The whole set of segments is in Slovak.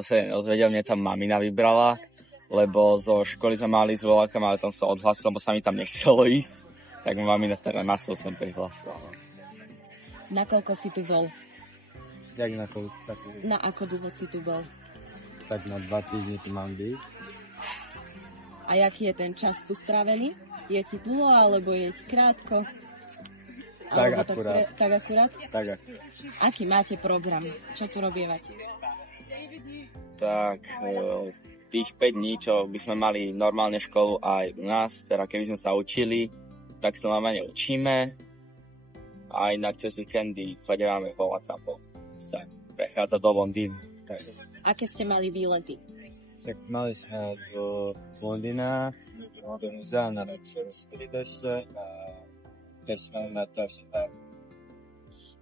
sa dozvedel, mne tam mamina vybrala, lebo zo školy sme mali s voľakami, ale tam sa odhlasil, lebo sa mi tam nechcelo ísť. Tak mamina teda na som prihlasila. Nakoľko si tu bol? Jak na koľko? Na ako dlho si tu bol? Tak na 2 týždne tu mám byť. A jaký je ten čas tu strávený? Je ti dlho, alebo je ti krátko? Tak Alebo akurát. Tak akurát? Tak ako. Aký máte program? Čo tu robievate? Tak tých 5 dní, čo by sme mali normálne školu aj u nás, teda keby sme sa učili, tak sa normálne učíme. A inak cez víkendy chodíme voľakám, sa prechádza do Londýna. Aké ste mali výlety? Tak mali sme do Londýna, do muzea na Streetеше a keď sme na ďalšie tak.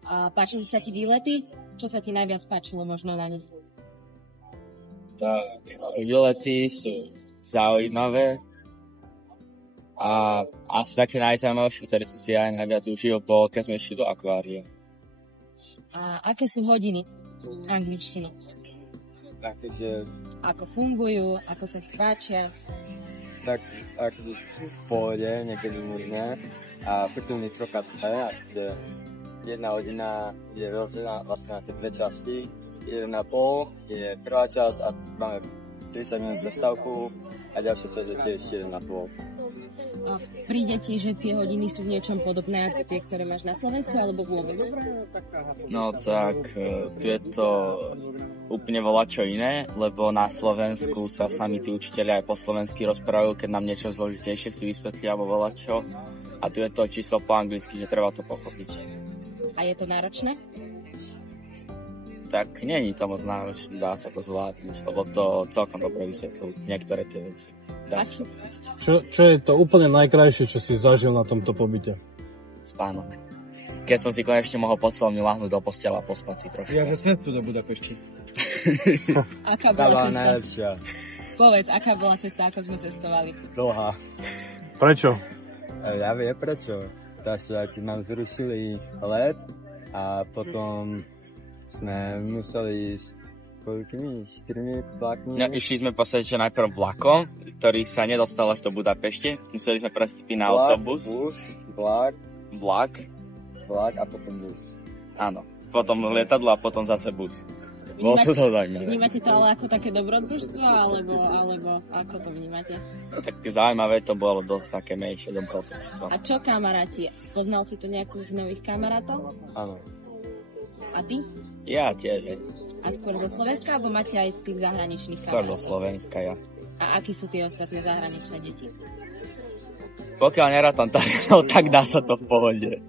A páčili sa ti výlety? Čo sa ti najviac páčilo možno na nich? Tak výlety sú zaujímavé a asi také najzaujímavejšie, ktoré som si aj najviac užil, bolo, keď sme išli do akvária. A aké sú hodiny angličtiny? Takže Ako fungujú? Ako sa ti páčia? tak ako v pohode, niekedy nudné a potom mi trocha dlhé, že 1 hodina je rozdelená vlastne na tie 2 časti. 1,5 je prvá časť a máme 30 minút prestávku a ďalšia časť je tiež 1,5. A príde ti, že tie hodiny sú v niečom podobné ako tie, ktoré máš na Slovensku, alebo vôbec? No tak, tu je to úplne voľačo iné, lebo na Slovensku sa sami tí učitelia aj po slovensky rozprávajú, keď nám niečo zložitejšie chcú vysvetliť alebo voľačo. A tu je to číslo po anglicky, že treba to pochopiť. A je to náročné? Tak nie je to moc náročné, dá sa to zvládnuť, lebo to celkom dobre vysvetľujú niektoré tie veci. Dá sa to prejsť. Čo je to úplne najkrajšie, čo si zažil na tomto pobyte? Spánok. Keď som si konečne mohol poslovne láhnuť do postela a pospať si trošku. Ja sme tu do Budapešti. Aká Tá bola bola cesta? najlepšia. Povedz, aká bola cesta, ako sme cestovali? Dlhá. Prečo? Ja viem prečo. Takže keď nám zrušili let a potom sme museli ísť koľkými? 4 vlakmi? No, išli sme v podstate najprv vlakom, ktorý sa nedostal až do Budapešte. Museli sme prestúpiť na autobus. Vlak Vlak. a potom bus. Áno. Potom lietadlo a potom zase bus. Bolo to zaujímavé. Vnímate to ale ako také dobrodružstvo, alebo ako to vnímate? Tak zaujímavé to bolo dosť také menšie dobrodružstvo. A čo kamaráti? Spoznal si tu nejakých nových kamarátov? Áno. A ty? Ja tiež. A skôr zo Slovenska, alebo máte aj tých zahraničných Skôr do kamarátov? Slovenska, ja. A akí sú tie ostatné zahraničné deti? Pokiaľ nerátam tak, no tak dá sa to v pohode.